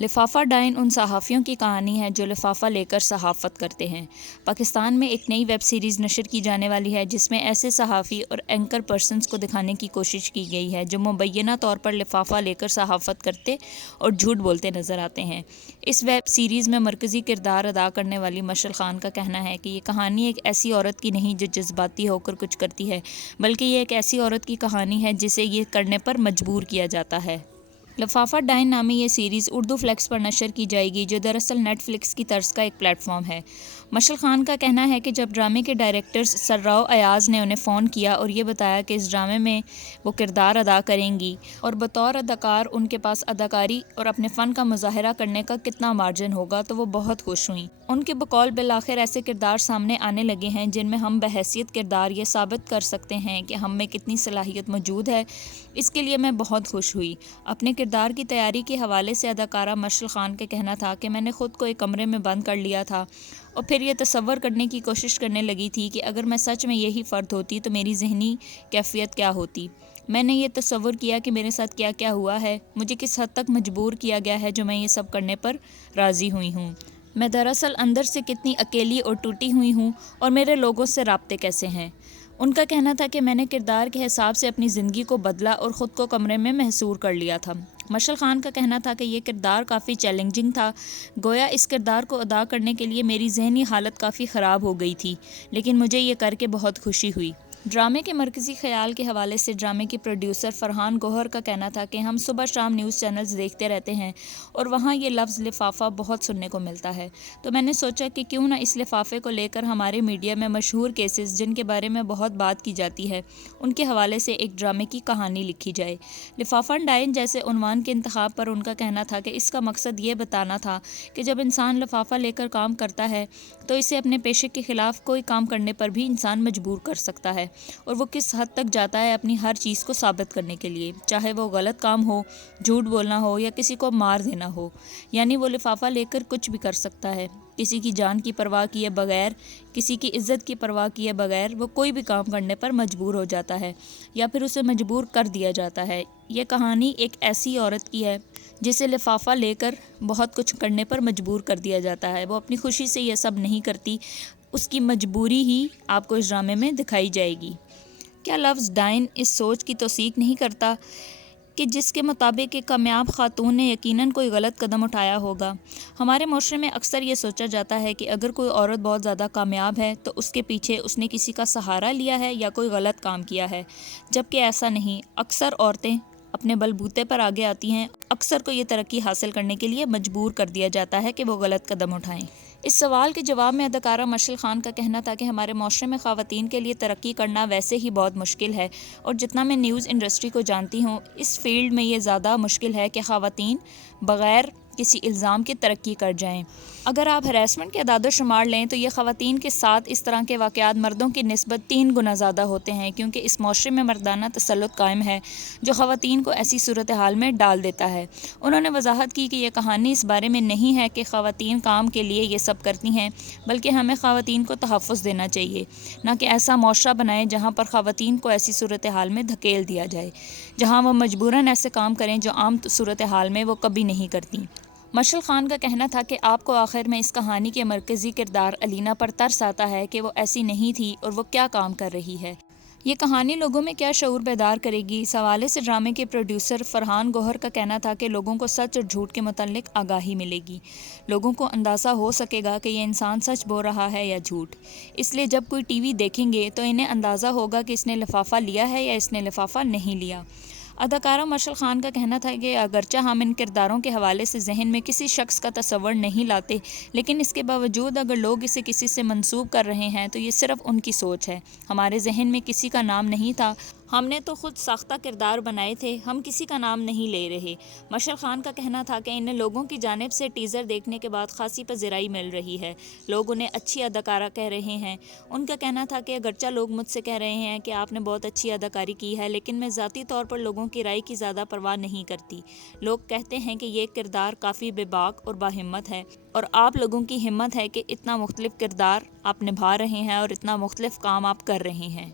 لفافہ ڈائن ان صحافیوں کی کہانی ہے جو لفافہ لے کر صحافت کرتے ہیں۔ پاکستان میں ایک نئی ویب سیریز نشر کی جانے والی ہے جس میں ایسے صحافی اور اینکر پرسنز کو دکھانے کی کوشش کی گئی ہے جو مبینہ طور پر لفافہ لے کر صحافت کرتے اور جھوٹ بولتے نظر آتے ہیں۔ اس ویب سیریز میں مرکزی کردار ادا کرنے والی مشعل خان کا کہنا ہے کہ یہ کہانی ایک ایسی عورت کی نہیں جو جذباتی ہو کر کچھ کرتی ہے، بلکہ یہ ایک ایسی عورت کی کہانی ہے جسے یہ کرنے پر مجبور کیا جاتا ہے۔ لفافہ ڈائن نامی یہ سیریز اردو فلیکس پر نشر کی جائے گی جو دراصل نیٹ فلکس کی طرز کا ایک پلیٹ فارم ہے۔ مشعل خان کا کہنا ہے کہ جب ڈرامے کے ڈائریکٹر سرراؤ ایاز نے انہیں فون کیا اور یہ بتایا کہ اس ڈرامے میں وہ کردار ادا کریں گی اور بطور اداکار ان کے پاس اداکاری اور اپنے فن کا مظاہرہ کرنے کا کتنا مارجن ہوگا تو وہ بہت خوش ہوئیں۔ ان کے بقول بالآخر ایسے کردار سامنے آنے لگے ہیں جن میں ہم بحیثیت کردار یہ ثابت کر سکتے ہیں کہ ہم میں کتنی صلاحیت موجود ہے۔ اس کے لیے میں بہت خوش ہوئی۔ اپنے کردار کی تیاری کے حوالے سے اداکارہ مشعل خان کا کہنا تھا کہ میں نے خود کو ایک کمرے میں بند کر لیا تھا اور پھر یہ تصور کرنے کی کوشش کرنے لگی تھی کہ اگر میں سچ میں یہی فرد ہوتی تو میری ذہنی کیفیت کیا ہوتی۔ میں نے یہ تصور کیا کہ میرے ساتھ کیا کیا ہوا ہے، مجھے کس حد تک مجبور کیا گیا ہے جو میں یہ سب کرنے پر راضی ہوئی ہوں۔ میں دراصل اندر سے کتنی اکیلی اور ٹوٹی ہوئی ہوں اور میرے لوگوں سے رابطے کیسے ہیں۔ ان کا کہنا تھا کہ میں نے کردار کے حساب سے اپنی زندگی کو بدلا اور خود کو کمرے میں محصور کر لیا تھا۔ مشعل خان کا کہنا تھا کہ یہ کردار کافی چیلنجنگ تھا، گویا اس کردار کو ادا کرنے کے لیے میری ذہنی حالت کافی خراب ہو گئی تھی، لیکن مجھے یہ کر کے بہت خوشی ہوئی۔ ڈرامے کے مرکزی خیال کے حوالے سے ڈرامے کے پروڈیوسر فرحان گوہر کا کہنا تھا کہ ہم صبح شام نیوز چینلز دیکھتے رہتے ہیں اور وہاں یہ لفظ لفافہ بہت سننے کو ملتا ہے، تو میں نے سوچا کہ کیوں نہ اس لفافے کو لے کر ہمارے میڈیا میں مشہور کیسز جن کے بارے میں بہت بات کی جاتی ہے ان کے حوالے سے ایک ڈرامے کی کہانی لکھی جائے۔ لفافہ ڈائن جیسے عنوان کے انتخاب پر ان کا کہنا تھا کہ اس کا مقصد یہ بتانا تھا کہ جب انسان لفافہ لے کر کام کرتا ہے تو اسے اپنے پیشے کے خلاف کوئی کام کرنے پر بھی انسان مجبور کر سکتا ہے، اور وہ کس حد تک جاتا ہے اپنی ہر چیز کو ثابت کرنے کے لیے، چاہے وہ غلط کام ہو، جھوٹ بولنا ہو یا کسی کو مار دینا ہو۔ یعنی وہ لفافہ لے کر کچھ بھی کر سکتا ہے، کسی کی جان کی پرواہ کیے بغیر، کسی کی عزت کی پرواہ کیے بغیر وہ کوئی بھی کام کرنے پر مجبور ہو جاتا ہے یا پھر اسے مجبور کر دیا جاتا ہے۔ یہ کہانی ایک ایسی عورت کی ہے جسے لفافہ لے کر بہت کچھ کرنے پر مجبور کر دیا جاتا ہے۔ وہ اپنی خوشی سے یہ سب نہیں کرتی، اس کی مجبوری ہی آپ کو اس ڈرامے میں دکھائی جائے گی۔ کیا لفظ ڈائن اس سوچ کی توثیق نہیں کرتا کہ جس کے مطابق ایک کامیاب خاتون نے یقیناً کوئی غلط قدم اٹھایا ہوگا؟ ہمارے معاشرے میں اکثر یہ سوچا جاتا ہے کہ اگر کوئی عورت بہت زیادہ کامیاب ہے تو اس کے پیچھے اس نے کسی کا سہارا لیا ہے یا کوئی غلط کام کیا ہے، جبکہ ایسا نہیں۔ اکثر عورتیں اپنے بل بوتے پر آگے آتی ہیں، اکثر کو یہ ترقی حاصل کرنے کے لیے مجبور کر دیا جاتا ہے کہ وہ غلط قدم اٹھائیں۔ اس سوال کے جواب میں اداکارہ مشعل خان کا کہنا تھا کہ ہمارے معاشرے میں خواتین کے لیے ترقی کرنا ویسے ہی بہت مشکل ہے، اور جتنا میں نیوز انڈسٹری کو جانتی ہوں اس فیلڈ میں یہ زیادہ مشکل ہے کہ خواتین بغیر کسی الزام کے ترقی کر جائیں۔ اگر آپ ہراسمنٹ کے اعداد و شمار لیں تو یہ خواتین کے ساتھ اس طرح کے واقعات مردوں کی نسبت 3 گنا زیادہ ہوتے ہیں، کیونکہ اس معاشرے میں مردانہ تسلط قائم ہے جو خواتین کو ایسی صورتحال میں ڈال دیتا ہے۔ انہوں نے وضاحت کی کہ یہ کہانی اس بارے میں نہیں ہے کہ خواتین کام کے لیے یہ سب کرتی ہیں، بلکہ ہمیں خواتین کو تحفظ دینا چاہیے، نہ کہ ایسا معاشرہ بنائیں جہاں پر خواتین کو ایسی صورتحال میں دھکیل دیا جائے جہاں وہ مجبوراً ایسے کام کریں جو عام صورتحال میں وہ کبھی نہیں کرتی۔ مشعل خان کا کہنا تھا کہ آپ کو آخر میں اس کہانی کے مرکزی کردار علینا پر ترس آتا ہے کہ وہ ایسی نہیں تھی اور وہ کیا کام کر رہی ہے۔ یہ کہانی لوگوں میں کیا شعور بیدار کرے گی؟ اس حوالے سے ڈرامے کے پروڈیوسر فرحان گوہر کا کہنا تھا کہ لوگوں کو سچ اور جھوٹ کے متعلق آگاہی ملے گی، لوگوں کو اندازہ ہو سکے گا کہ یہ انسان سچ بول رہا ہے یا جھوٹ، اس لیے جب کوئی ٹی وی دیکھیں گے تو انہیں اندازہ ہوگا کہ اس نے لفافہ لیا ہے یا اس نے لفافہ نہیں لیا۔ اداکارہ مشعل خان کا کہنا تھا کہ اگرچہ ہم ان کرداروں کے حوالے سے ذہن میں کسی شخص کا تصور نہیں لاتے، لیکن اس کے باوجود اگر لوگ اسے کسی سے منسوب کر رہے ہیں تو یہ صرف ان کی سوچ ہے۔ ہمارے ذہن میں کسی کا نام نہیں تھا، ہم نے تو خود ساختہ کردار بنائے تھے، ہم کسی کا نام نہیں لے رہے۔ مشعل خان کا کہنا تھا کہ انہیں لوگوں کی جانب سے ٹیزر دیکھنے کے بعد خاصی پذیرائی مل رہی ہے، لوگ انہیں اچھی اداکارہ کہہ رہے ہیں۔ ان کا کہنا تھا کہ اگرچہ لوگ مجھ سے کہہ رہے ہیں کہ آپ نے بہت اچھی اداکاری کی ہے، لیکن میں ذاتی طور پر لوگوں کی رائے کی زیادہ پرواہ نہیں کرتی۔ لوگ کہتے ہیں کہ یہ کردار کافی بے باک اور باہمت ہے، اور آپ لوگوں کی ہمت ہے کہ اتنا مختلف کردار آپ نبھا رہے ہیں اور اتنا مختلف کام آپ کر رہے ہیں۔